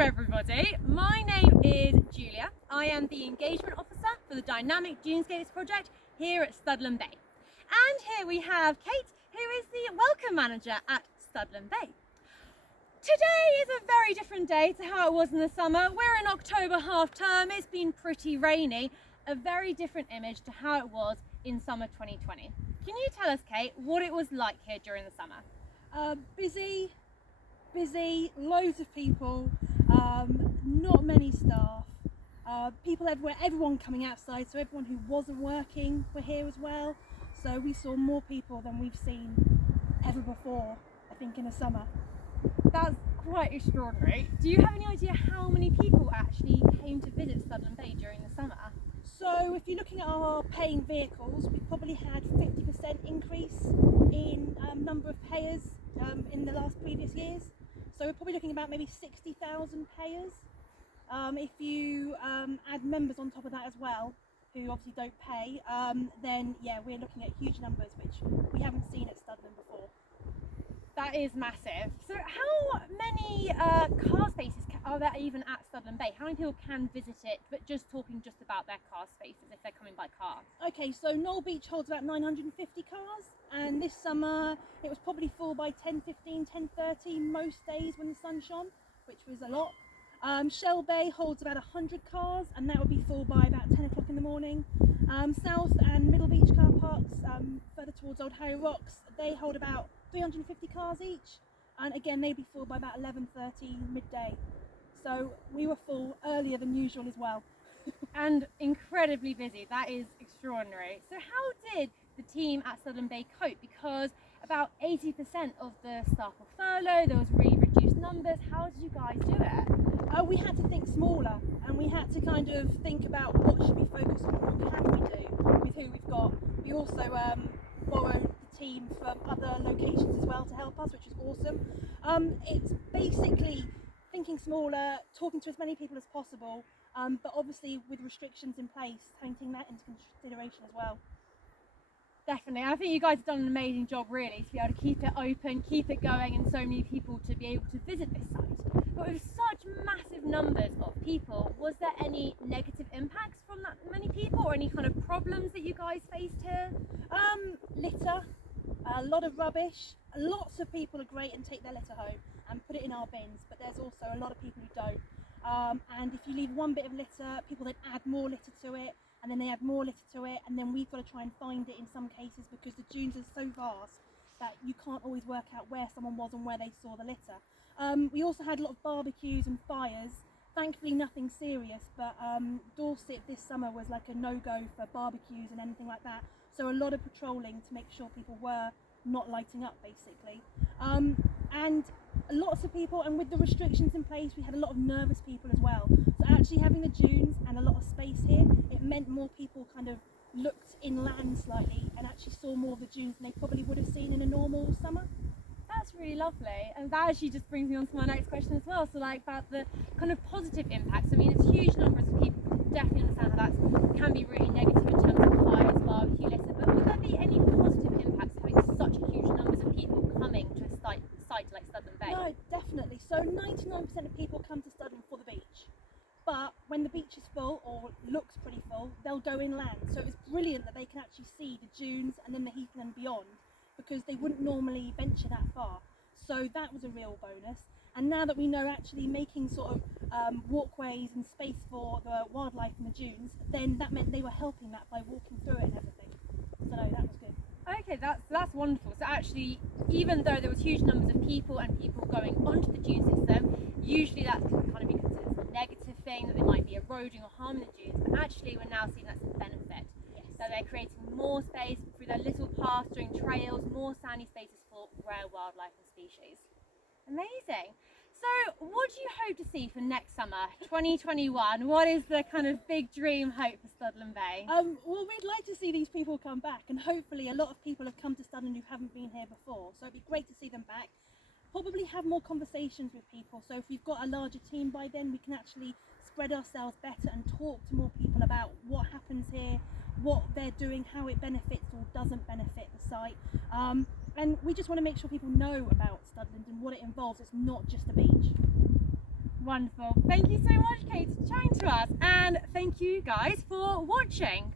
Hello everybody, my name is Julia. I am the Engagement Officer for the Dynamic Dunescapes project here at Studland Bay. And here we have Kate, who is the Welcome Manager at Studland Bay. Today is a very different day to how it was in the summer. We're in October half term, it's been pretty rainy. A very different image to how it was in summer 2020. Can you tell us, Kate, what it was like here during the summer? Busy, loads of people, not many staff, people everywhere, everyone coming outside, so everyone who wasn't working were here as well. So we saw more people than we've seen ever before, I think, in a summer. That's quite extraordinary. Do you have any idea how many people actually came to visit Studland Bay during the summer? So if you're looking at our paying vehicles, we probably had 50% increase in number of payers in the previous years. So we're probably looking about maybe 60,000 payers. If you add members on top of that as well, who obviously don't pay, then yeah, we're looking at huge numbers, which we haven't seen at Studland before. That is massive. So how many car spaces are there even at Studland Bay? How many people can visit it, but just about their car spaces if they're coming by car? Okay, so Knoll Beach holds about 950 cars, and this summer it was probably full by 10:15, 10:30 most days when the sun shone, which was a lot. Shell Bay holds about 100 cars, and that would be full by about 10 o'clock in the morning. South and Middle Beach car parks, further towards Old Harry Rocks, they hold about 350 cars each, and again they'd be full by about 11:30 midday. So we were full earlier than usual as well. And incredibly busy. That is extraordinary. So how did the team at Studland Bay cope? Because about 80% of the staff were furloughed, there was really reduced numbers. How did you guys do it? We had to think smaller, and we had to kind of think about what should we focus on, what can we do with who we've got. We also borrowed the team from other locations as well to help us, which is awesome. It's basically thinking smaller, talking to as many people as possible, but obviously with restrictions in place, taking that into consideration as well. Definitely. I think you guys have done an amazing job really to be able to keep it open, keep it going, and so many people to be able to visit this site. But with such massive numbers of people, was there any negative impacts from that many people, or any kind of problems that you guys faced here? Litter, a lot of rubbish. Lots of people are great and take their litter home and put it in our bins, but there's also a lot of people who don't. And if you leave one bit of litter, people then add more litter to it, and then they add more litter to it, and then we've got to try and find it in some cases because the dunes are so vast that you can't always work out where someone was and where they saw the litter. We also had a lot of barbecues and fires. Thankfully nothing serious, but Dorset this summer was like a no-go for barbecues and anything like that. So a lot of patrolling to make sure people were not lighting up basically. And lots of people, and with the restrictions in place, we had a lot of nervous people as well. So actually having the dunes and a lot of space here, it meant more people kind of looked inland slightly and actually saw more of the dunes than they probably would have seen in a normal summer. That's really lovely, and that actually just brings me on to my next question as well. So like about the kind of positive impacts. I mean, it's huge numbers of people, definitely understand how that can be really negative in terms of fires, barbecue, litter, but would there be any positive impacts having such huge numbers of people coming to a site like Studland Bay? No, definitely. So 99% of people come to Studland for the beach, but when the beach is full or looks pretty full, they'll go inland. So it's brilliant that they can actually see the dunes and then the heath and beyond, because they wouldn't normally venture that far. So that was a real bonus. And now that we know actually making sort of walkways and space for the wildlife in the dunes, then that meant they were helping that by walking through it and everything. So no, that was good. Okay, that's wonderful. So actually, even though there was huge numbers of people and people going onto the dune system, usually that can kind of be considered a negative thing, that they might be eroding or harming the dunes, but actually we're now seeing that's a benefit. Yes. So they're creating more space through their little paths, doing trails, more sandy spaces for rare wildlife and species. Amazing. So what do you hope to see for next summer, 2021? What is the kind of big dream hope for Studland Bay? Well, we'd like to see these people come back, and hopefully a lot of people have come to Studland who haven't been here before, so it'd be great to see them back. Probably have more conversations with people, so if we've got a larger team by then, we can actually spread ourselves better and talk to more people about what happens here, what they're doing, how it benefits or doesn't benefit the site. And we just want to make sure people know about Studland and what it involves. It's not just a beach. Wonderful. Thank you so much, Kate, for chatting to us, and thank you guys for watching.